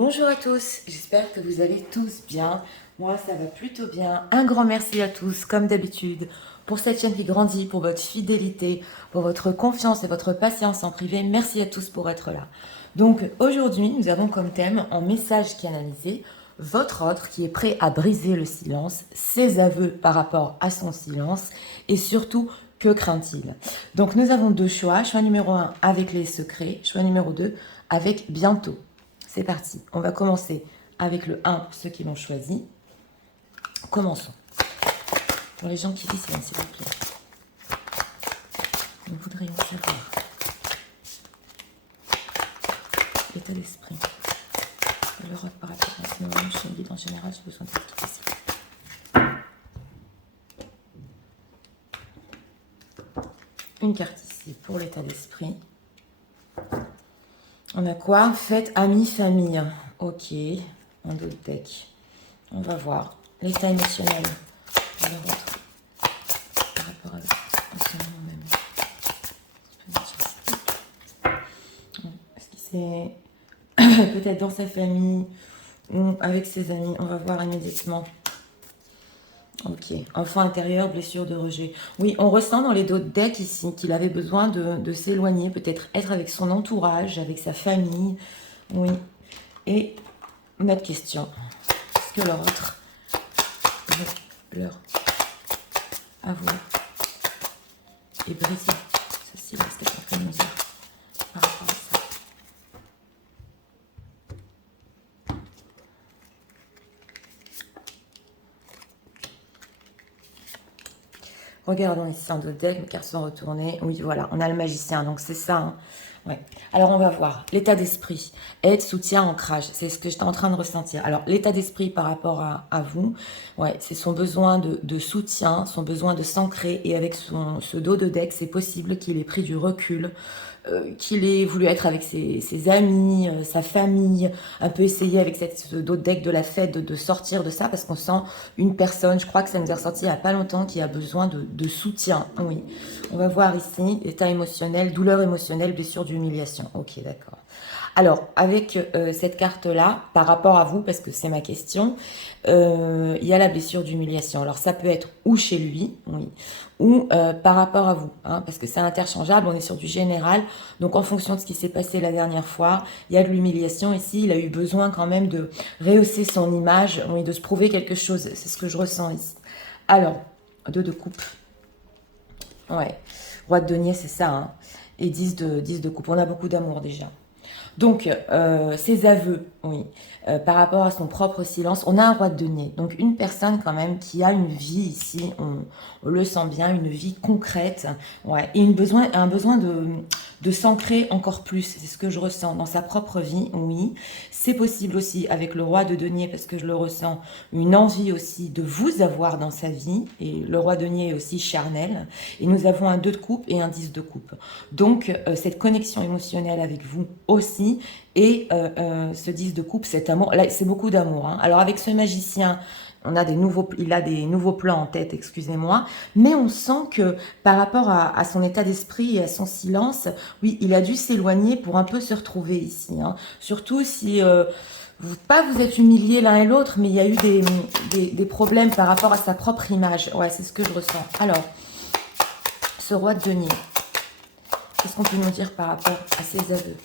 Bonjour à tous, j'espère que vous allez tous bien. Moi, ça va plutôt bien. Un grand merci à tous, comme d'habitude, pour cette chaîne qui grandit, pour votre fidélité, pour votre confiance et votre patience en privé. Merci à tous pour être là. Donc, aujourd'hui, nous avons comme thème, en message qui est analysé, votre autre qui est prêt à briser le silence, ses aveux par rapport à son silence et surtout, que craint-il? Donc, nous avons deux choix. Choix numéro 1 avec les secrets, choix numéro 2 avec bientôt. C'est parti, on va commencer avec le 1 pour ceux qui l'ont choisi. Commençons. Pour les gens qui disent, s'il vous plaît. Nous voudrions savoir l'état d'esprit de l'Europe par rapport à ce moment. Je suis guide en général, j'ai besoin de ce qui est possible. Une carte ici pour l'état d'esprit. On a quoi? Fête, amis, famille. Ok, un autre deck. On va voir l'état émotionnel de l'Europe par rapport à ce moment même. Est-ce qu'il c'est peut-être dans sa famille ou avec ses amis? On va voir immédiatement. Ok, enfant intérieur, blessure de rejet. Oui, on ressent dans les deux decks ici qu'il avait besoin de s'éloigner, peut-être être avec son entourage, avec sa famille. Oui. Et notre question, est-ce que leur autre veut leur avouer et briser ce silence? Qu'est-ce qu'on peut nous dire par rapport à ça? Regardons ici un autre deck, mes cartes sont retournées. Oui, voilà, on a le magicien, donc c'est ça. Hein. Ouais. Alors, on va voir. L'état d'esprit, aide, soutien, ancrage. C'est ce que j'étais en train de ressentir. Alors, l'état d'esprit par rapport à vous, ouais, c'est son besoin de soutien, son besoin de s'ancrer. Et avec ce dos de deck, c'est possible qu'il ait pris du recul, qu'il ait voulu être avec ses amis, sa famille, un peu essayer avec ce dos de deck de la fête de sortir de ça, parce qu'on sent une personne, je crois que ça nous est ressorti il n'y a pas longtemps, qui a besoin de soutien. Oui. On va voir ici, état émotionnel, douleur émotionnelle, blessure d'humiliation. Ok, d'accord. Alors, avec cette carte-là, par rapport à vous, parce que c'est ma question, il y a la blessure d'humiliation. Alors, ça peut être ou chez lui, oui, ou par rapport à vous, hein, parce que c'est interchangeable, on est sur du général. Donc, en fonction de ce qui s'est passé la dernière fois, il y a de l'humiliation ici. Il a eu besoin quand même de rehausser son image, oui, de se prouver quelque chose. C'est ce que je ressens ici. Alors, 2 de coupe. Ouais, roi de denier, c'est ça, hein. Et 10 de coupe. On a beaucoup d'amour déjà. Donc, ses aveux, oui, par rapport à son propre silence, on a un roi de denier. Donc, une personne quand même qui a une vie ici, on le sent bien, une vie concrète, ouais, et un besoin de s'ancrer encore plus. C'est ce que je ressens dans sa propre vie, oui. C'est possible aussi avec le roi de denier, parce que je le ressens, une envie aussi de vous avoir dans sa vie. Et le roi de denier est aussi charnel. Et nous avons un 2 de coupe et un 10 de coupe. Donc, cette connexion émotionnelle avec vous aussi, et ce 10 de coupe, cet amour, là c'est beaucoup d'amour. Hein. Alors avec ce magicien, il a des nouveaux plans en tête, excusez-moi, mais on sent que par rapport à son état d'esprit et à son silence, oui, il a dû s'éloigner pour un peu se retrouver ici. Hein. Surtout si vous êtes humiliés l'un et l'autre, mais il y a eu des problèmes par rapport à sa propre image. Ouais, c'est ce que je ressens. Alors, ce roi de denier, qu'est-ce qu'on peut nous dire par rapport à ses aveux?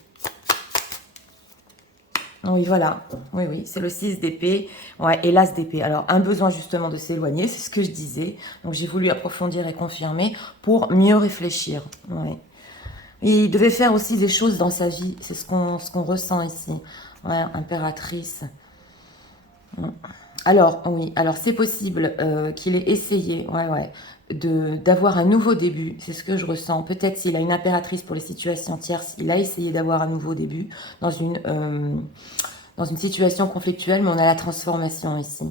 Oui, voilà. Oui, oui, c'est le 6 d'épée. Ouais, et l'as d'épée. Alors, un besoin justement de s'éloigner, c'est ce que je disais. Donc, j'ai voulu approfondir et confirmer pour mieux réfléchir. Ouais. Et il devait faire aussi des choses dans sa vie. C'est ce qu'on ressent ici. Ouais, impératrice. Alors, oui, alors c'est possible qu'il ait essayé, ouais, ouais, d'avoir un nouveau début, c'est ce que je ressens. Peut-être s'il a une impératrice pour les situations tierces, il a essayé d'avoir un nouveau début dans une situation conflictuelle, mais on a la transformation ici.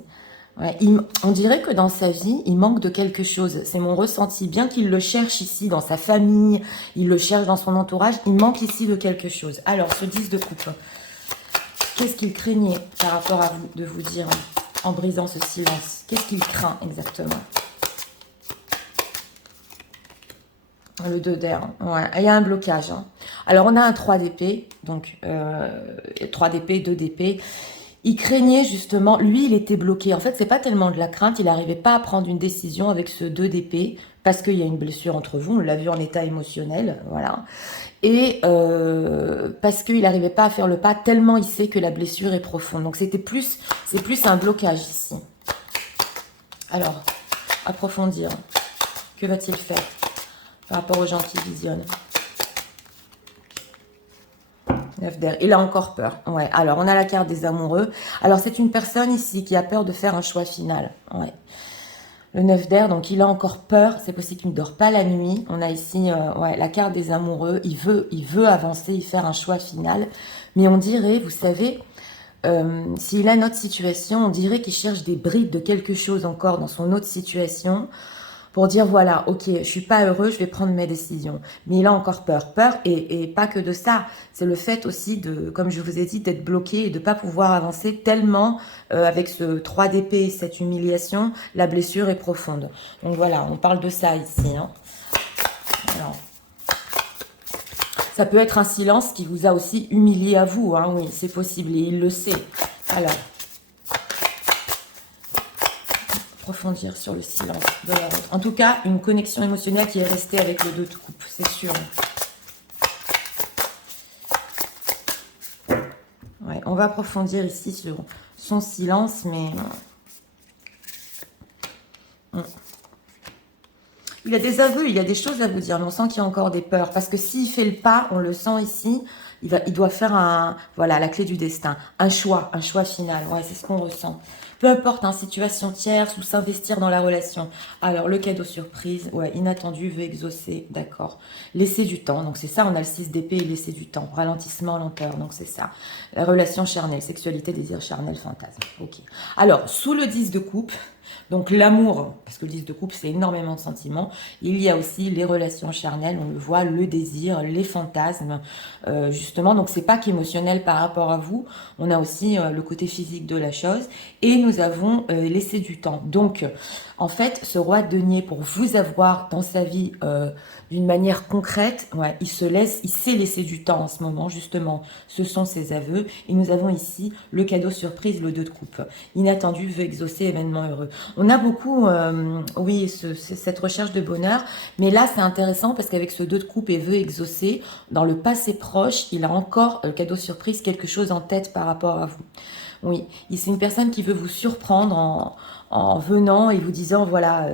Ouais, on dirait que dans sa vie, il manque de quelque chose. C'est mon ressenti. Bien qu'il le cherche ici dans sa famille, il le cherche dans son entourage, il manque ici de quelque chose. Alors, ce 10 de coupe, qu'est-ce qu'il craignait par rapport à vous, de vous dire en brisant ce silence? Qu'est-ce qu'il craint exactement? Le 2 d'air, ouais. Il y a un blocage. Hein. Alors, on a un 3 d'épée, donc 3 d'épée, 2 d'épée. Il craignait justement, lui, il était bloqué. En fait, c'est pas tellement de la crainte, il n'arrivait pas à prendre une décision avec ce 2 d'épée, parce qu'il y a une blessure entre vous, on l'a vu en état émotionnel, voilà. Et parce qu'il n'arrivait pas à faire le pas, tellement il sait que la blessure est profonde. Donc, c'est plus un blocage ici. Alors, approfondir. Que va-t-il faire par rapport aux gens qui visionnent? 9 d'air. Il a encore peur. Ouais. Alors, on a la carte des amoureux. Alors, c'est une personne ici qui a peur de faire un choix final. Ouais. Le 9 d'air, donc il a encore peur. C'est possible qu'il ne dort pas la nuit. On a ici ouais, la carte des amoureux. Il veut avancer, il faire un choix final. Mais on dirait, vous savez, s'il a notre situation, on dirait qu'il cherche des brides de quelque chose encore dans son autre situation. Pour dire, voilà, ok, je suis pas heureux, je vais prendre mes décisions. Mais il a encore peur. Peur, et pas que de ça. C'est le fait aussi de, comme je vous ai dit, d'être bloqué et de pas pouvoir avancer tellement avec ce 3 d'épée et cette humiliation, la blessure est profonde. Donc voilà, on parle de ça ici. Hein. Alors, ça peut être un silence qui vous a aussi humilié à vous. Hein, oui, c'est possible et il le sait. Alors, approfondir sur le silence de la autre. En tout cas, une connexion émotionnelle qui est restée avec le 2 de coupe, c'est sûr. Ouais, on va approfondir ici sur son silence, mais... Il y a des aveux, il y a des choses à vous dire, mais on sent qu'il y a encore des peurs. Parce que s'il fait le pas, on le sent ici, il doit faire un... Voilà, la clé du destin. Un choix final. Ouais, c'est ce qu'on ressent. Peu importe, hein, situation tierce ou s'investir dans la relation. Alors, le cadeau surprise, ouais, inattendu, veut exaucer, d'accord. Laisser du temps, donc c'est ça, on a le 6 d'épée et laisser du temps. Ralentissement, lenteur, donc c'est ça. La relation charnelle, sexualité, désir charnel, fantasme. Ok. Alors, sous le 10 de coupe, donc l'amour, parce que le 10 de coupe, c'est énormément de sentiments. Il y a aussi les relations charnelles, on le voit, le désir, les fantasmes, justement. Donc c'est pas qu'émotionnel par rapport à vous. On a aussi le côté physique de la chose. Et nous avons laissé du temps. Donc, en fait, ce roi de denier, pour vous avoir dans sa vie d'une manière concrète, ouais, il sait laisser du temps en ce moment, justement. Ce sont ses aveux. Et nous avons ici le cadeau surprise, le 2 de coupe. Inattendu, veut exaucer, événement heureux. On a beaucoup, oui, cette recherche de bonheur. Mais là, c'est intéressant parce qu'avec ce 2 de coupe et veut exaucer, dans le passé proche, il a encore, le cadeau surprise, quelque chose en tête par rapport à vous. Oui, c'est une personne qui veut vous surprendre en venant et vous disant, voilà,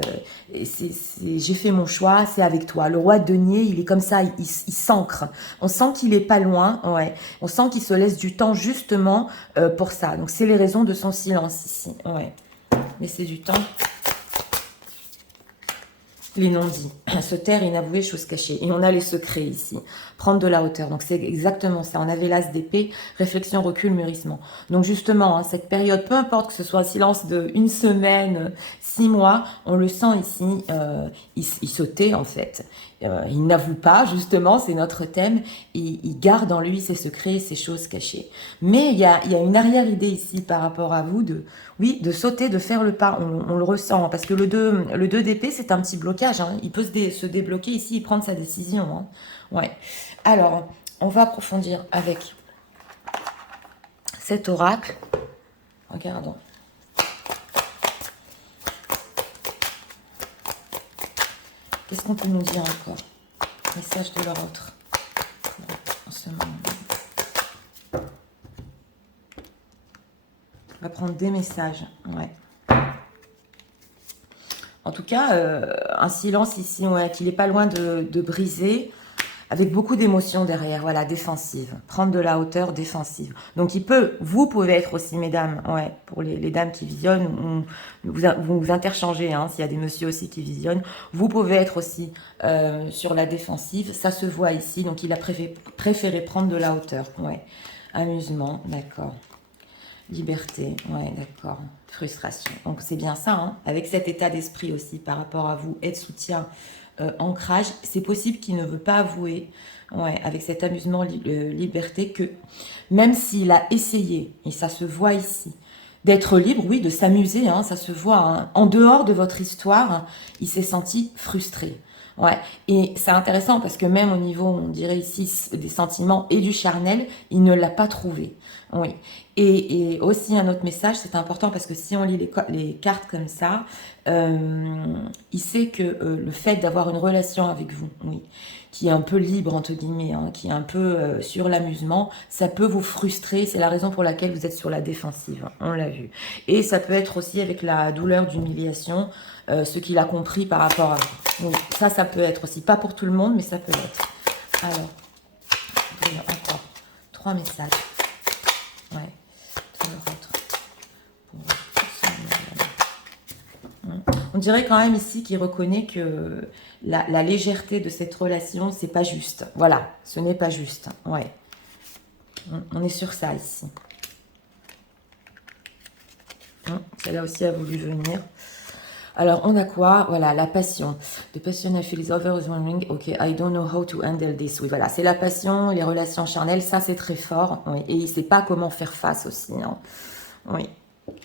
j'ai fait mon choix, c'est avec toi. Le roi de denier, il est comme ça, il s'ancre. On sent qu'il est pas loin, ouais. On sent qu'il se laisse du temps justement pour ça. Donc, c'est les raisons de son silence ici, ouais. Laissez du temps. Les non-dits, se taire, inavouer, chose cachée. Et on a les secrets ici. Prendre de la hauteur. Donc c'est exactement ça. On avait l'as d'épée, réflexion, recul, mûrissement. Donc justement, hein, cette période, peu importe que ce soit un silence de 1 semaine, 6 mois, on le sent ici, il se tait en fait. Il n'avoue pas, justement, c'est notre thème. Il garde en lui ses secrets, ses choses cachées. Mais il y a une arrière-idée ici par rapport à vous de sauter, de faire le pas. On le ressent. Parce que le 2 d'épée, c'est un petit blocage. Hein. Il peut se débloquer ici et prendre sa décision. Hein. Ouais. Alors, on va approfondir avec cet oracle. Regardons. Qu'est-ce qu'on peut nous dire encore? Message de leur autre. En ce moment. On va prendre des messages. Ouais. En tout cas, un silence ici, ouais, qu'il n'est pas loin de briser, avec beaucoup d'émotions derrière, voilà, défensive. Prendre de la hauteur, défensive. Donc, vous pouvez être aussi, mesdames, ouais, pour les dames qui visionnent, vous interchangez, hein, s'il y a des messieurs aussi qui visionnent, vous pouvez être aussi sur la défensive, ça se voit ici, donc il a préféré prendre de la hauteur, ouais. Amusement, d'accord. Liberté, ouais, d'accord. Frustration. Donc, c'est bien ça, hein, avec cet état d'esprit aussi par rapport à vous, aide, soutien, ancrage. C'est possible qu'il ne veut pas avouer, ouais, avec cet amusement, liberté, que même s'il a essayé, et ça se voit ici, d'être libre, oui, de s'amuser, hein, ça se voit, hein, en dehors de votre histoire, il s'est senti frustré. Ouais, et c'est intéressant parce que même au niveau, on dirait ici, des sentiments et du charnel, il ne l'a pas trouvé. Oui. Et aussi un autre message, c'est important parce que si on lit les cartes comme ça, il sait que le fait d'avoir une relation avec vous, oui, qui est un peu libre, entre guillemets, hein, qui est un peu sur l'amusement, ça peut vous frustrer. C'est la raison pour laquelle vous êtes sur la défensive, hein, on l'a vu. Et ça peut être aussi avec la douleur d'humiliation, ce qu'il a compris par rapport à vous. Donc ça peut être aussi, pas pour tout le monde, mais ça peut être. Alors, voyons encore 3 messages. Ouais, pour le autre. On dirait quand même ici qu'il reconnaît que la légèreté de cette relation, c'est pas juste. Voilà, ce n'est pas juste. Ouais, on est sur ça ici. Celle-là aussi a voulu venir. Alors, on a quoi? Voilà, la passion. The passion I feel is overwhelming. Ok, I don't know how to handle this. Oui, voilà, c'est la passion, les relations charnelles, ça c'est très fort. Oui, et il ne sait pas comment faire face aussi, hein. Oui,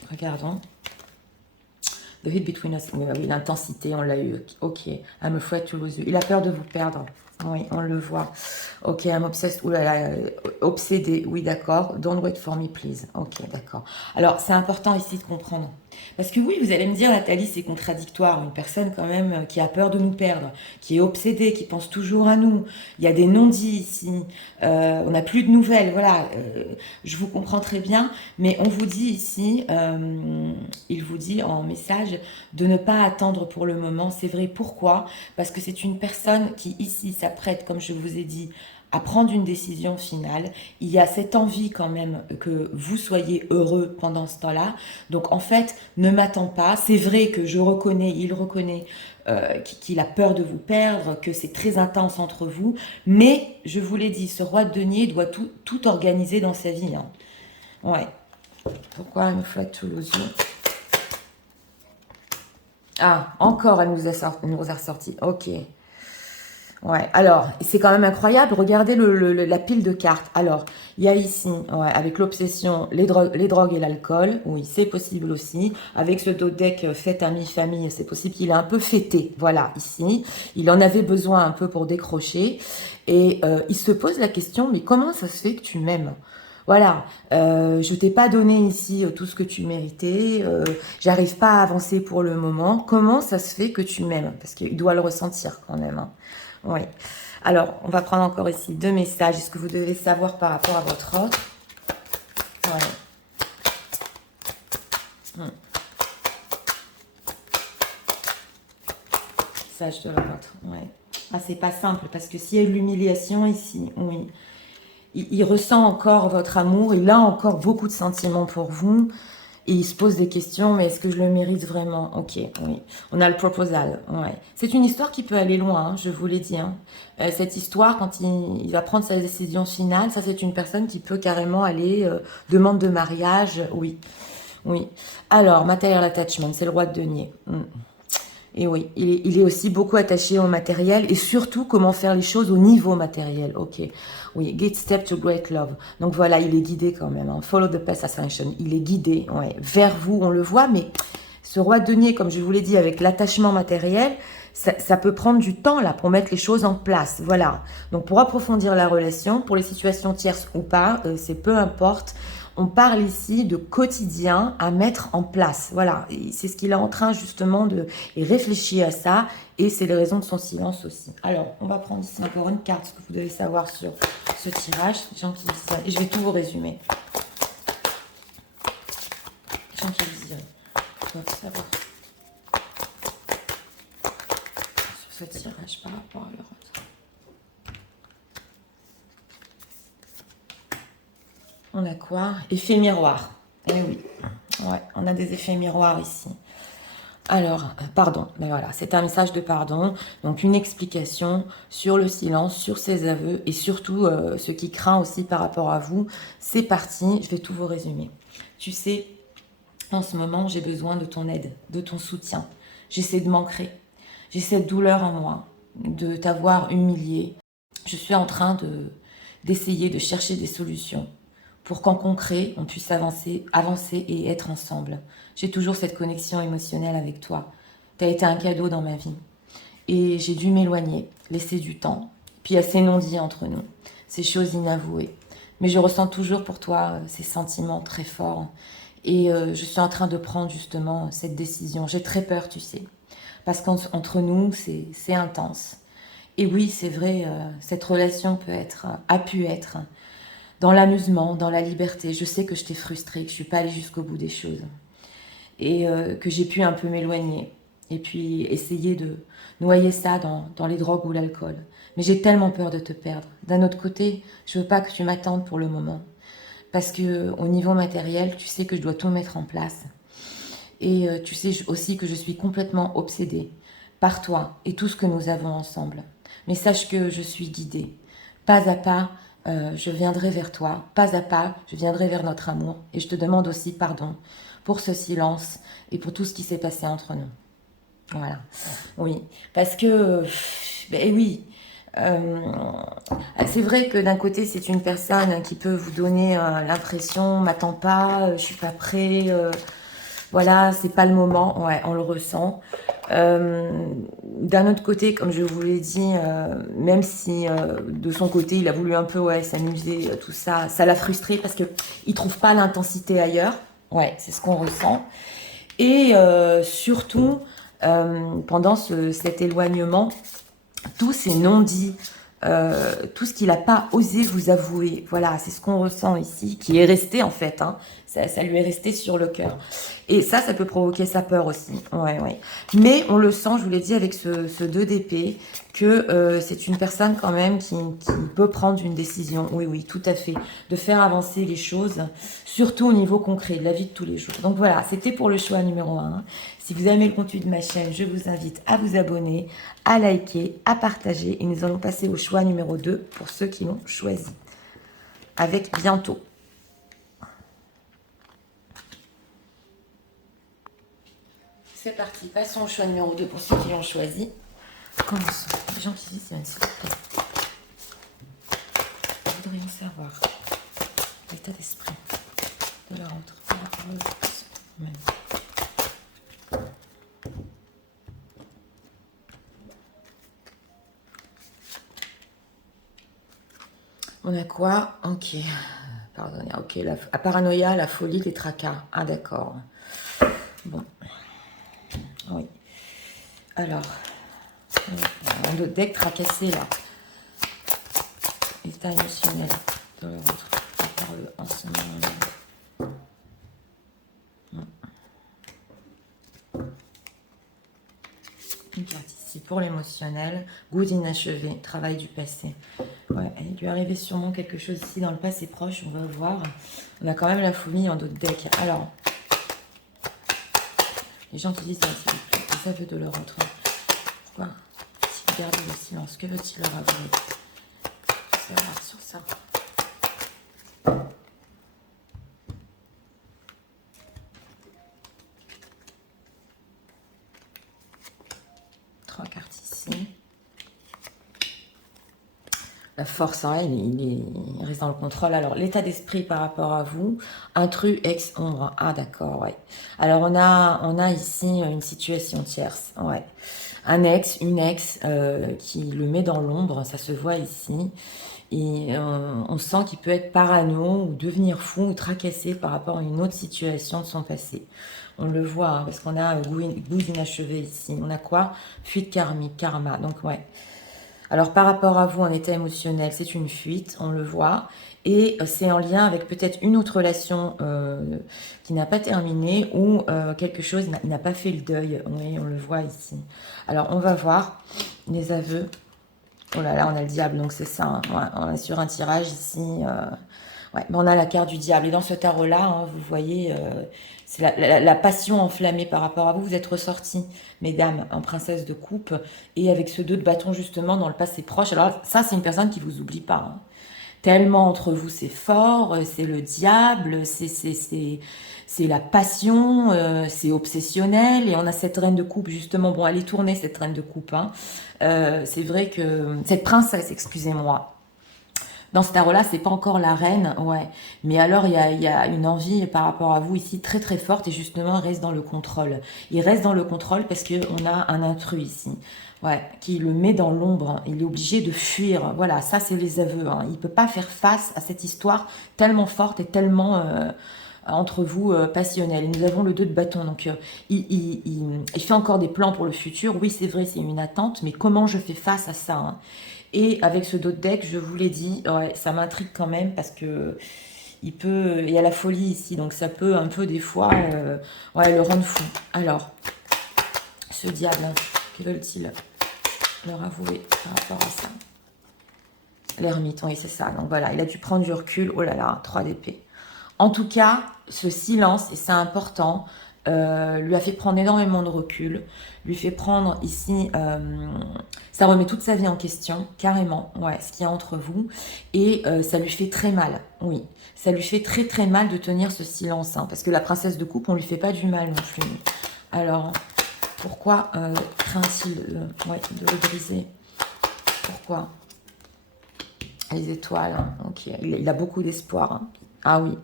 regardons. The heat between us. Oui, oui, l'intensité, on l'a eu. Ok, I'm afraid to lose you. Il a peur de vous perdre. Oui, on le voit. Ok, I'm obsessed. Ouh là là, obsédé. Oui, d'accord. Don't wait for me, please. Ok, d'accord. Alors, c'est important ici de comprendre. Parce que oui, vous allez me dire, Nathalie, c'est contradictoire. Une personne quand même qui a peur de nous perdre, qui est obsédée, qui pense toujours à nous. Il y a des non-dits ici. On n'a plus de nouvelles. Voilà, je vous comprends très bien. Mais on vous dit ici, il vous dit en message, de ne pas attendre pour le moment. C'est vrai, pourquoi? Parce que c'est une personne qui ici s'apprête, comme je vous ai dit, à prendre une décision finale. Il y a cette envie quand même que vous soyez heureux pendant ce temps-là. Donc en fait, ne m'attends pas. C'est vrai que je reconnais, il reconnaît qu'il a peur de vous perdre, que c'est très intense entre vous. Mais je vous l'ai dit, ce roi de denier doit tout organiser dans sa vie, hein. Ouais. Pourquoi une fois Toulouse? Ah, encore, elle nous a ressorti. Ok. Ouais, alors, c'est quand même incroyable. Regardez la pile de cartes. Alors, il y a ici, ouais, avec l'obsession, les drogues et l'alcool. Oui, c'est possible aussi. Avec ce dos deck fête amie famille, c'est possible qu'il ait un peu fêté. Voilà, ici. Il en avait besoin un peu pour décrocher. Et il se pose la question, mais comment ça se fait que tu m'aimes? Voilà, je t'ai pas donné ici tout ce que tu méritais, j'arrive pas à avancer pour le moment. Comment ça se fait que tu m'aimes? Parce qu'il doit le ressentir quand même, hein. Oui. Alors, on va prendre encore ici 2 messages. Est-ce que vous devez savoir par rapport à votre autre? Ouais. Message de l'autre. Ouais. Ah, c'est pas simple parce que s'il y a eu l'humiliation ici, oui. Il ressent encore votre amour, il a encore beaucoup de sentiments pour vous. Et il se pose des questions, mais est-ce que je le mérite vraiment? Ok, oui. On a le proposal, ouais. C'est une histoire qui peut aller loin, hein, je vous l'ai dit, hein. Cette histoire, quand il va prendre sa décision finale, ça c'est une personne qui peut carrément aller, demande de mariage, oui. Oui. Alors, material attachment, c'est le roi de denier. Et oui, il est aussi beaucoup attaché au matériel et surtout comment faire les choses au niveau matériel. Ok, oui, Gate Step to Great Love. Donc voilà, il est guidé quand même, hein. Follow the Path Ascension. Il est guidé, ouais, vers vous, on le voit, mais ce roi de denier, comme je vous l'ai dit, avec l'attachement matériel, ça peut prendre du temps là pour mettre les choses en place. Voilà. Donc pour approfondir la relation, pour les situations tierces ou pas, c'est peu importe. On parle ici de quotidien à mettre en place. Voilà, c'est ce qu'il est en train justement de... Il réfléchit à ça et c'est les raisons de son silence aussi. Alors, on va prendre ici encore une carte, ce que vous devez savoir sur ce tirage. Et je vais tout vous résumer. Gens qui désirent doivent savoir sur ce tirage par rapport à leur autre. On a quoi? Effet miroir. Eh oui, ouais, on a des effets miroirs ici. Alors, pardon, mais voilà, c'est un message de pardon, donc une explication sur le silence, sur ses aveux et surtout ce qui craint aussi par rapport à vous. C'est parti, je vais tout vous résumer. Tu sais, en ce moment, j'ai besoin de ton aide, de ton soutien. J'essaie de m'ancrer, j'ai cette douleur en moi, de t'avoir humilié. Je suis en train d'essayer de chercher des solutions pour qu'en concret, on puisse avancer et être ensemble. J'ai toujours cette connexion émotionnelle avec toi. Tu as été un cadeau dans ma vie. Et j'ai dû m'éloigner, laisser du temps. Puis il y a ces non-dits entre nous, ces choses inavouées. Mais je ressens toujours pour toi ces sentiments très forts. Et je suis en train de prendre justement cette décision. J'ai très peur, tu sais. Parce qu'entre nous, c'est intense. Et oui, c'est vrai, cette relation a pu être dans l'amusement, dans la liberté. Je sais que je t'ai frustrée, que je ne suis pas allée jusqu'au bout des choses. Et que j'ai pu un peu m'éloigner. Et puis essayer de noyer ça dans les drogues ou l'alcool. Mais j'ai tellement peur de te perdre. D'un autre côté, je veux pas que tu m'attendes pour le moment. Parce que au niveau matériel, tu sais que je dois tout mettre en place. Et tu sais aussi que je suis complètement obsédée par toi et tout ce que nous avons ensemble. Mais sache que je suis guidée. Pas à pas, je viendrai vers toi. Pas à pas, je viendrai vers notre amour. Et je te demande aussi pardon pour ce silence et pour tout ce qui s'est passé entre nous. Voilà. Oui. Parce que, ben oui, euh, c'est vrai que d'un côté, c'est une personne qui peut vous donner l'impression, m'attends pas, je suis pas prêt, voilà, c'est pas le moment, ouais, on le ressent. D'un autre côté, comme je vous l'ai dit, même si de son côté, il a voulu un peu ouais, s'amuser, tout ça, ça l'a frustré parce que il trouve pas l'intensité ailleurs. Ouais, c'est ce qu'on ressent. Et surtout, pendant cet éloignement, tous ces non-dits, tout ce qu'il n'a pas osé vous avouer. Voilà, c'est ce qu'on ressent ici, qui est resté en fait. Hein. Ça lui est resté sur le cœur. Et ça peut provoquer sa peur aussi. Ouais, ouais. Mais on le sent, je vous l'ai dit, avec ce 2 d'épée, que c'est une personne quand même qui peut prendre une décision. Oui, oui, tout à fait. De faire avancer les choses, surtout au niveau concret de la vie de tous les jours. Donc voilà, c'était pour le choix numéro 1. Si vous aimez le contenu de ma chaîne, je vous invite à vous abonner, à liker, à partager. Et nous allons passer au choix numéro 2 pour ceux qui l'ont choisi. Avec bientôt. C'est parti, passons au choix numéro 2 pour ceux qui l'ont choisi. Commençons. Les gens qui disent, s'il vous plaît. Nous voudrions savoir l'état d'esprit de leur autre par rapport à eux-mêmes. On a quoi? Ok. Pardonnez. Ok, la paranoïa, la folie, les tracas. Ah, d'accord. Bon. Oui. Alors, un autre deck tracassé, là. État émotionnel de l'autre. Par le en ce moment. Une carte ici pour l'émotionnel. Good inachevé, travail du passé. Ouais, il lui est arrivé sûrement quelque chose ici dans le passé proche, on va voir. On a quand même la folie en d'autres decks. Alors, les gens qui disent les aveux de leur autre. Pourquoi s'ils gardent le silence? Que veut-il leur avouer? Savoir sur ça. Trois cartes ici. La force, hein, il reste dans le contrôle. Alors, l'état d'esprit par rapport à vous. Intrus, ex-ombre. Ah, d'accord, ouais. Alors, on a ici une situation tierce. Ouais. Un ex, une ex qui le met dans l'ombre. Ça se voit ici. Et on sent qu'il peut être parano ou devenir fou ou tracassé par rapport à une autre situation de son passé. On le voit, hein, parce qu'on a un goût inachevé ici. On a quoi? Fuite karmique, karma. Donc, ouais. Alors, par rapport à vous, en état émotionnel, c'est une fuite, on le voit. Et c'est en lien avec peut-être une autre relation qui n'a pas terminé ou quelque chose n'a pas fait le deuil. Oui, on le voit ici. Alors, on va voir les aveux. Oh là là, on a le diable, donc c'est ça. Hein. Ouais, on est sur un tirage ici. Ouais, mais on a la carte du diable. Et dans ce tarot-là, hein, vous voyez, c'est la passion enflammée par rapport à vous. Vous êtes ressorti, mesdames, en princesse de coupe. Et avec ce 2 de bâton, justement, dans le passé proche. Alors ça, c'est une personne qui vous oublie pas. Hein. Tellement entre vous, c'est fort. C'est le diable. C'est la passion. C'est obsessionnel. Et on a cette reine de coupe, justement. Bon, elle est tournée, cette reine de coupe. Hein. C'est vrai que... Cette princesse, excusez-moi. Dans ce tarot-là, c'est pas encore la reine, ouais. Mais alors, il y a une envie par rapport à vous ici très très forte et justement, il reste dans le contrôle. Il reste dans le contrôle parce qu'on a un intrus ici, ouais, qui le met dans l'ombre. Il est obligé de fuir. Voilà, ça c'est les aveux, hein. Il peut pas faire face à cette histoire tellement forte et tellement entre vous passionnelle. Et nous avons le 2 de bâton, donc il fait encore des plans pour le futur. Oui, c'est vrai, c'est une attente, mais comment je fais face à ça, hein? Et avec ce dos de deck, je vous l'ai dit, ouais, ça m'intrigue quand même parce que il y a la folie ici, donc ça peut un peu des fois ouais, le rendre fou. Alors, ce diable, hein, que veulent-ils leur avouer par rapport à ça? L'ermite, oui, c'est ça. Donc voilà, il a dû prendre du recul. Oh là là, 3 d'épée. En tout cas, ce silence, et c'est important, lui a fait prendre énormément de recul, lui fait prendre ici, ça remet toute sa vie en question, carrément, ouais, ce qu'il y a entre vous, et ça lui fait très mal, oui, ça lui fait très très mal de tenir ce silence, hein, parce que la princesse de coupe, on lui fait pas du mal non plus. Alors, pourquoi craint-il ouais, de le briser? Pourquoi? Les étoiles, hein, ok, il a beaucoup d'espoir, hein. Ah oui.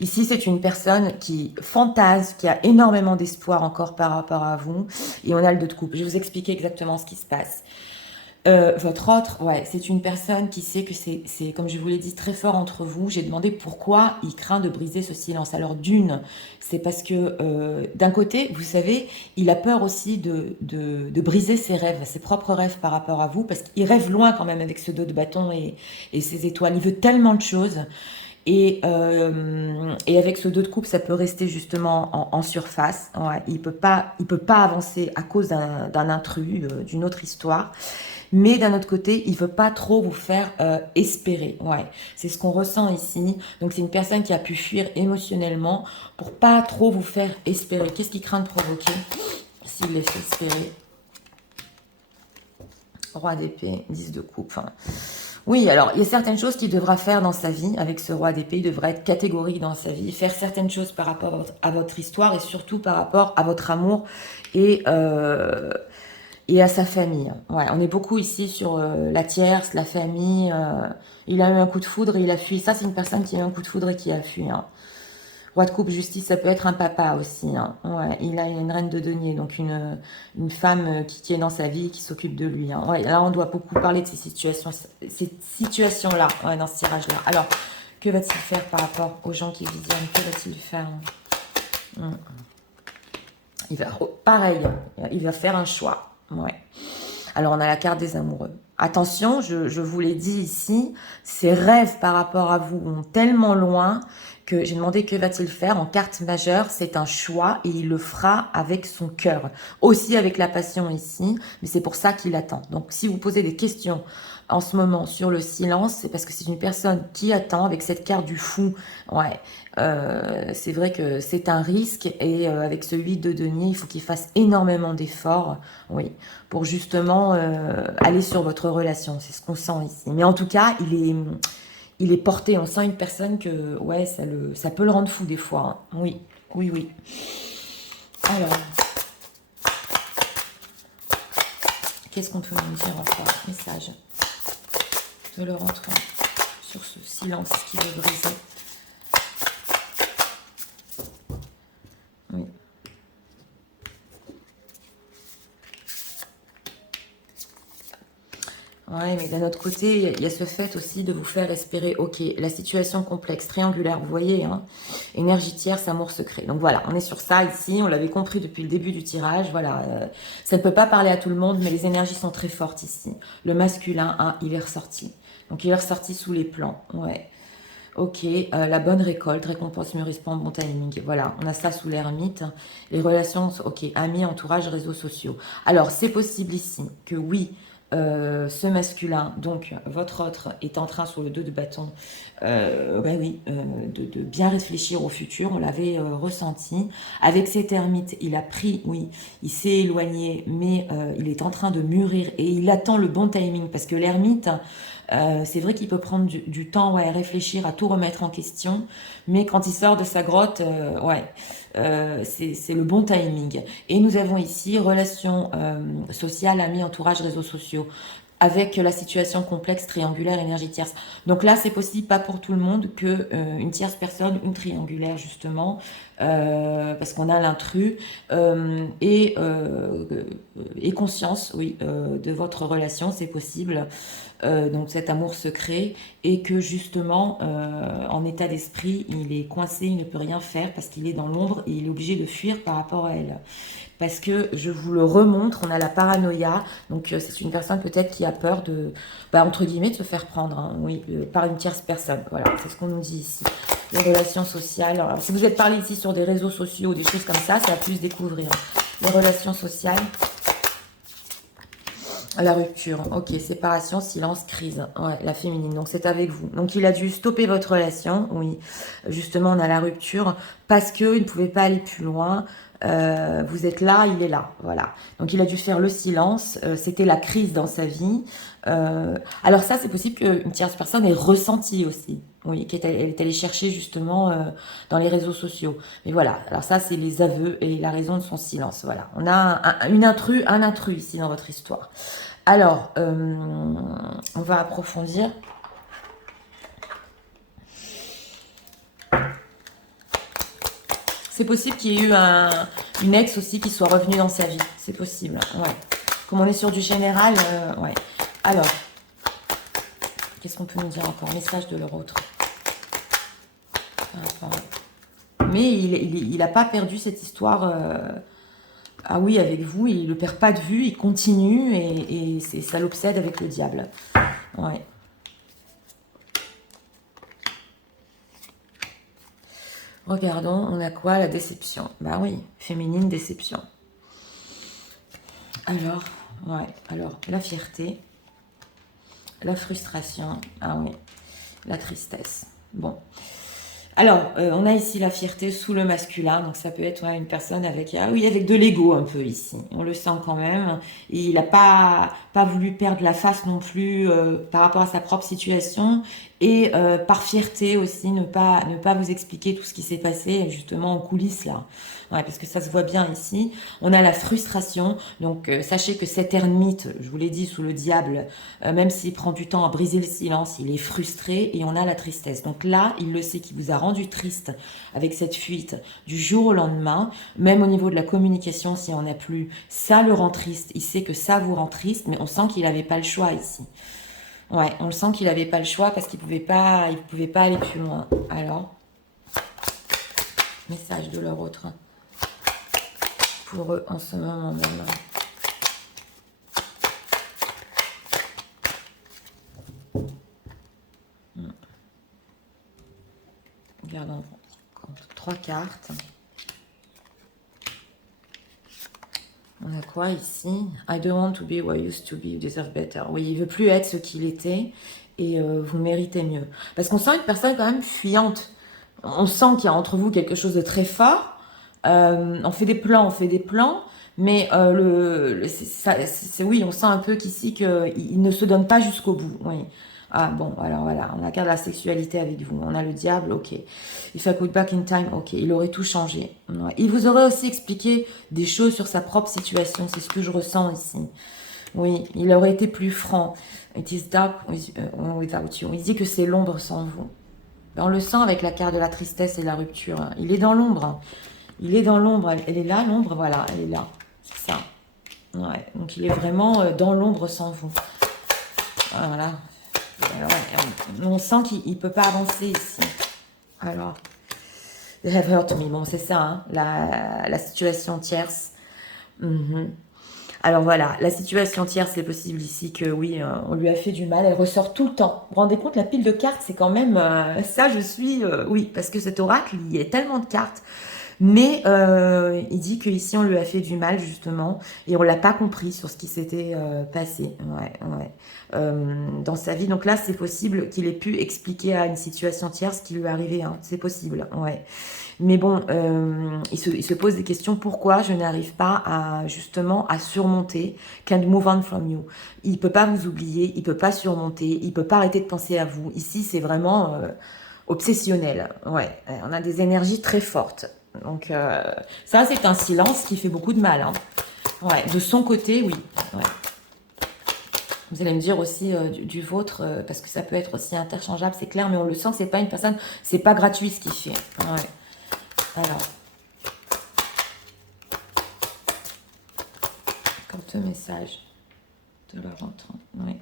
Ici, c'est une personne qui fantasme, qui a énormément d'espoir encore par rapport à vous. Et on a le 2 de coupe. Je vais vous expliquer exactement ce qui se passe. Votre autre, ouais, c'est une personne qui sait que c'est, comme je vous l'ai dit, très fort entre vous. J'ai demandé pourquoi il craint de briser ce silence. Alors d'une, c'est parce que d'un côté, vous savez, il a peur aussi de briser ses rêves, ses propres rêves par rapport à vous, parce qu'il rêve loin quand même avec ce 2 de bâton et ses étoiles. Il veut tellement de choses. Et avec ce 2 de coupe, ça peut rester justement en surface. Ouais, il peut pas avancer à cause d'un intrus, d'une autre histoire. Mais d'un autre côté, il veut pas trop vous faire espérer. Ouais, c'est ce qu'on ressent ici. Donc c'est une personne qui a pu fuir émotionnellement pour pas trop vous faire espérer. Qu'est-ce qu'il craint de provoquer s'il les fait espérer? Roi d'épée, 10 de coupe. Enfin, oui, alors il y a certaines choses qu'il devra faire dans sa vie avec ce roi d'épée. Il devra être catégorique dans sa vie, faire certaines choses par rapport à votre histoire et surtout par rapport à votre amour et, euh, et à sa famille. Ouais, on est beaucoup ici sur la tierce, la famille. Il a eu un coup de foudre et il a fui. Ça, c'est une personne qui a eu un coup de foudre et qui a fui, hein. Roi de coupe, justice, ça peut être un papa aussi, hein. Ouais, il a une reine de denier, donc une femme qui est dans sa vie, qui s'occupe de lui, hein. Ouais, là, on doit beaucoup parler de ces situations-là, ouais, dans ce tirage-là. Alors, que va-t-il faire par rapport aux gens qui visionnent? Que va-t-il faire? Il va, pareil, il va faire un choix. Ouais. Alors, on a la carte des amoureux. Attention, je vous l'ai dit ici, ses rêves par rapport à vous vont tellement loin que j'ai demandé que va-t-il faire en carte majeure. C'est un choix et il le fera avec son cœur. Aussi avec la passion ici, mais c'est pour ça qu'il attend. Donc, si vous posez des questions en ce moment sur le silence, c'est parce que c'est une personne qui attend avec cette carte du fou. Ouais, c'est vrai que c'est un risque et avec ce 8 de denier, il faut qu'il fasse énormément d'efforts, oui, pour justement aller sur votre relation. C'est ce qu'on sent ici. Mais en tout cas, il est porté. On sent une personne que, ouais, ça peut le rendre fou des fois, hein. Oui, oui, oui. Alors, qu'est-ce qu'on peut nous dire encore? Message de leur entourage sur ce silence qui veut briser. Oui. Ouais, mais d'un autre côté, il y a ce fait aussi de vous faire espérer, ok, la situation complexe, triangulaire, vous voyez, hein, énergie tierce, amour secret. Donc voilà, on est sur ça ici, on l'avait compris depuis le début du tirage, voilà, ça ne peut pas parler à tout le monde, mais les énergies sont très fortes ici. Le masculin, hein, il est ressorti. Donc il est ressorti sous les plans, ouais. Ok, la bonne récolte, récompense mûrissement, bon timing. Voilà, on a ça sous l'ermite. Les relations, ok, amis, entourage, réseaux sociaux. Alors, c'est possible ici que oui, ce masculin, donc votre autre, est en train sur le 2 de bâton, ouais, oui, de bien réfléchir au futur. On l'avait ressenti. Avec cet ermite, il a pris, oui, il s'est éloigné, mais il est en train de mûrir et il attend le bon timing parce que l'ermite, c'est vrai qu'il peut prendre du temps, ouais, à réfléchir, à tout remettre en question, mais quand il sort de sa grotte, ouais, c'est le bon timing. Et nous avons ici relations sociales, amis, entourage, réseaux sociaux. avec la situation complexe triangulaire énergie tierce. Donc là, c'est possible, pas pour tout le monde, que une tierce personne, une triangulaire justement, parce qu'on a l'intrus, et conscience, oui, de votre relation, c'est possible. Donc cet amour secret, et que justement, en état d'esprit, il est coincé, il ne peut rien faire parce qu'il est dans l'ombre et il est obligé de fuir par rapport à elle. Parce que je vous le remontre, on a la paranoïa, donc c'est une personne peut-être qui a peur de, bah, entre guillemets, de se faire prendre, hein, oui, par une tierce personne. Voilà, c'est ce qu'on nous dit ici. Les relations sociales. Alors, si vous êtes parlé ici sur des réseaux sociaux ou des choses comme ça va plus découvrir. Les relations sociales. La rupture, ok, séparation, silence, crise, ouais, la féminine, donc c'est avec vous. Donc il a dû stopper votre relation, oui, justement on a la rupture, parce qu'il ne pouvait pas aller plus loin, vous êtes là, il est là, voilà. Donc il a dû faire le silence, c'était la crise dans sa vie. Alors ça c'est possible qu'une tierce personne ait ressenti aussi, oui, qu'elle est allée chercher justement dans les réseaux sociaux. Mais voilà, alors ça c'est les aveux et la raison de son silence, voilà. On a un intrus ici dans votre histoire. Alors, on va approfondir. C'est possible qu'il y ait eu une ex aussi qui soit revenue dans sa vie. C'est possible, ouais. Comme on est sur du général, ouais. Alors, qu'est-ce qu'on peut nous dire encore? Message de leur autre. Mais il n'a pas perdu cette histoire... ah oui, avec vous, il ne le perd pas de vue, il continue et ça l'obsède avec le diable. Ouais. Regardons, on a quoi? La déception. Bah oui, féminine, déception. Alors, ouais, alors, la fierté, la frustration, ah oui, la tristesse. Bon. Alors, on a ici la fierté sous le masculin, donc ça peut être une personne avec, ah oui, avec de l'ego un peu ici. On le sent quand même. Et il n'a pas voulu perdre la face non plus par rapport à sa propre situation. Et par fierté aussi, ne pas vous expliquer tout ce qui s'est passé justement en coulisses là. Ouais, parce que ça se voit bien ici. On a la frustration. Donc, sachez que cet ermite, je vous l'ai dit, sous le diable, même s'il prend du temps à briser le silence, il est frustré et on a la tristesse. Donc là, il le sait qu'il vous a rendu triste avec cette fuite du jour au lendemain. Même au niveau de la communication, s'il n'y en a plus, ça le rend triste. Il sait que ça vous rend triste, mais on sent qu'il n'avait pas le choix ici. Ouais, on le sent qu'il n'avait pas le choix parce qu'il pouvait pas aller plus loin. Alors, message de leur autre pour eux en ce moment même. Regardons, 3 cartes. On a quoi ici? I don't want to be who I used to be, you deserve better. Oui, il veut plus être ce qu'il était et vous méritez mieux. Parce qu'on sent une personne quand même fuyante. On sent qu'il y a entre vous quelque chose de très fort. On fait des plans, mais oui, on sent un peu qu'ici qu'il ne se donne pas jusqu'au bout. Oui. Ah bon, alors voilà, on a carte de la sexualité avec vous. On a le diable, ok. If I could back in time, ok. Il aurait tout changé. Ouais. Il vous aurait aussi expliqué des choses sur sa propre situation. C'est ce que je ressens ici. Oui, il aurait été plus franc. It is dark without you. Il dit que c'est l'ombre sans vous. On le sent avec la carte de la tristesse et de la rupture. Il est dans l'ombre. Il est dans l'ombre. Elle est là, l'ombre, voilà, elle est là. C'est ça. Ouais, donc il est vraiment dans l'ombre sans vous. Voilà. On sent qu'il ne peut pas avancer ici. Alors, they have hurt me. Bon, c'est ça, hein, la situation tierce. Alors voilà, la situation tierce, c'est possible ici que oui, on lui a fait du mal. Elle ressort tout le temps. Vous vous rendez compte, la pile de cartes, c'est quand même... ça, je suis... oui, parce que cet oracle, il y a tellement de cartes. Mais il dit qu'ici, on lui a fait du mal, justement, et on l'a pas compris sur ce qui s'était passé dans sa vie. Donc là, c'est possible qu'il ait pu expliquer à une situation tierce ce qui lui est arrivé. Hein. C'est possible, ouais. Mais bon, il se pose des questions. Pourquoi je n'arrive pas justement à surmonter? Can't move on from you. Il peut pas vous oublier, il peut pas surmonter, il peut pas arrêter de penser à vous. Ici, c'est vraiment obsessionnel. Ouais, on a des énergies très fortes. Donc ça, c'est un silence qui fait beaucoup de mal. Hein. Ouais, de son côté, oui. Ouais. Vous allez me dire aussi du vôtre, parce que ça peut être aussi interchangeable, c'est clair, mais on le sent que c'est pas une personne, c'est pas gratuit ce qu'il fait. Ouais. Alors, quand message de leur entrant, oui.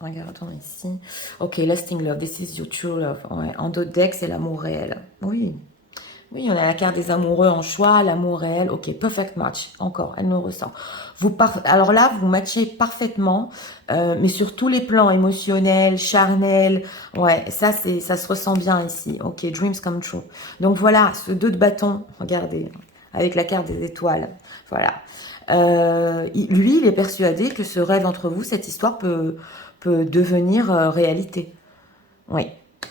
Regardons ici. Ok, lasting love, this is your true love. Ouais. En dos de deck, c'est l'amour réel. Oui. Oui, on a la carte des amoureux en choix, l'amour réel. Ok, perfect match. Encore, elle nous ressent. Alors là, vous matchez parfaitement, mais sur tous les plans émotionnels, charnels. Ouais, ça se ressent bien ici. Ok, dreams come true. Donc voilà, ce 2 de bâton, regardez, avec la carte des étoiles. Voilà. Lui, il est persuadé que ce rêve entre vous, cette histoire peut devenir réalité. Oui,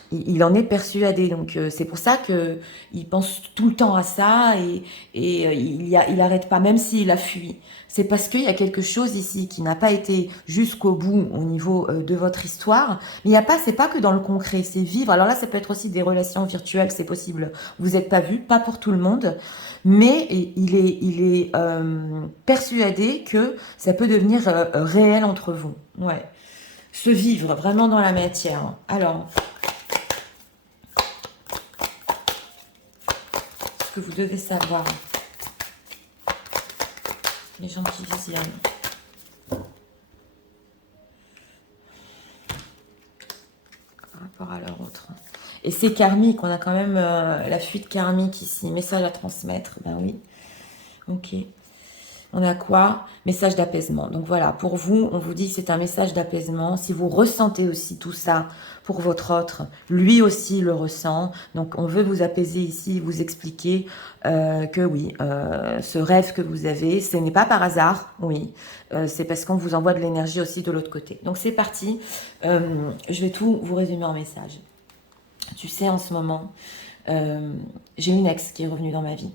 il en est persuadé. Donc c'est pour ça que il pense tout le temps à ça et il arrête pas, même s'il a fui. C'est parce qu'il y a quelque chose ici qui n'a pas été jusqu'au bout au niveau de votre histoire. Mais il y a pas, c'est pas que dans le concret, c'est vivre. Alors là, ça peut être aussi des relations virtuelles, c'est possible. Vous n'êtes pas vu, pas pour tout le monde, mais il est persuadé que ça peut devenir réel entre vous. Ouais. Se vivre vraiment dans la matière. Alors, ce que vous devez savoir, les gens qui visionnent. Par rapport à leur autre. Et c'est karmique, on a quand même la fuite karmique ici. Message à transmettre, ben oui. Ok. On a quoi? Message d'apaisement. Donc voilà, pour vous, on vous dit que c'est un message d'apaisement. Si vous ressentez aussi tout ça pour votre autre, lui aussi le ressent. Donc on veut vous apaiser ici, vous expliquer que oui, ce rêve que vous avez, ce n'est pas par hasard, oui. C'est parce qu'on vous envoie de l'énergie aussi de l'autre côté. Donc c'est parti. Je vais tout vous résumer en message. Tu sais, en ce moment, j'ai une ex qui est revenue dans ma vie.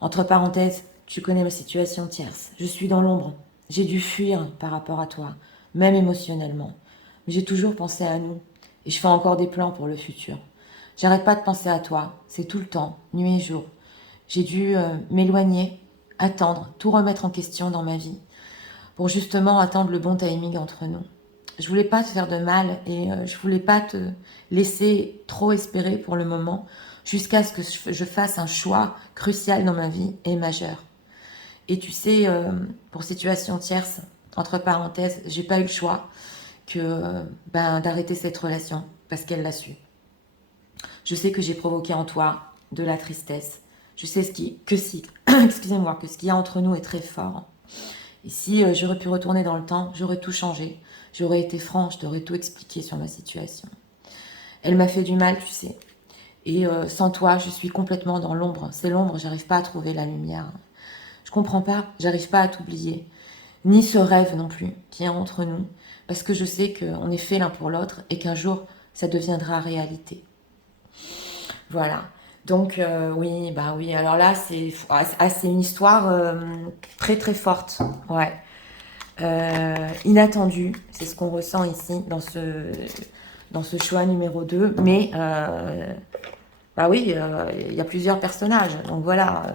Entre parenthèses, tu connais ma situation tierce. Je suis dans l'ombre. J'ai dû fuir par rapport à toi, même émotionnellement. Mais j'ai toujours pensé à nous. Et je fais encore des plans pour le futur. J'arrête pas de penser à toi. C'est tout le temps, nuit et jour. J'ai dû m'éloigner, attendre, tout remettre en question dans ma vie. Pour justement attendre le bon timing entre nous. Je voulais pas te faire de mal et je voulais pas te laisser trop espérer pour le moment, jusqu'à ce que je fasse un choix crucial dans ma vie et majeur. Et tu sais, pour situation tierce, entre parenthèses, j'ai pas eu le choix que d'arrêter cette relation parce qu'elle l'a su. Je sais que j'ai provoqué en toi de la tristesse. Je sais excusez-moi, que ce qu'il y a entre nous est très fort. Et si j'aurais pu retourner dans le temps, j'aurais tout changé. J'aurais été franche, je t'aurais tout expliqué sur ma situation. Elle m'a fait du mal, tu sais. Et sans toi, je suis complètement dans l'ombre. C'est l'ombre, j'arrive pas à trouver la lumière. Je comprends pas, j'arrive pas à t'oublier. Ni ce rêve non plus qui est entre nous. Parce que je sais qu'on est fait l'un pour l'autre et qu'un jour, ça deviendra réalité. Voilà. Donc oui, alors là, c'est une histoire très très forte. Ouais. Inattendue, c'est ce qu'on ressent ici dans ce choix numéro 2. Mais oui, il y a plusieurs personnages. Donc voilà,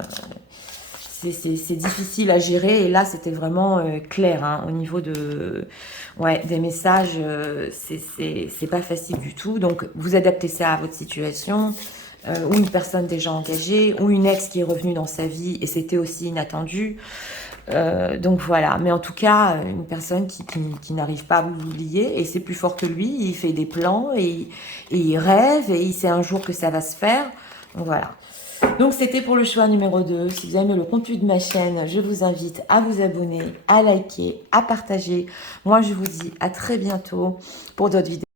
c'est difficile à gérer. Et là, c'était vraiment clair hein, au niveau des messages. C'est pas facile du tout. Donc vous adaptez ça à votre situation. Ou une personne déjà engagée, ou une ex qui est revenue dans sa vie et c'était aussi inattendu. Donc voilà, mais en tout cas, une personne qui n'arrive pas à vous oublier et c'est plus fort que lui, il fait des plans et il rêve et il sait un jour que ça va se faire. Donc voilà. Donc c'était pour le choix numéro 2. Si vous aimez le contenu de ma chaîne, je vous invite à vous abonner, à liker, à partager. Moi je vous dis à très bientôt pour d'autres vidéos.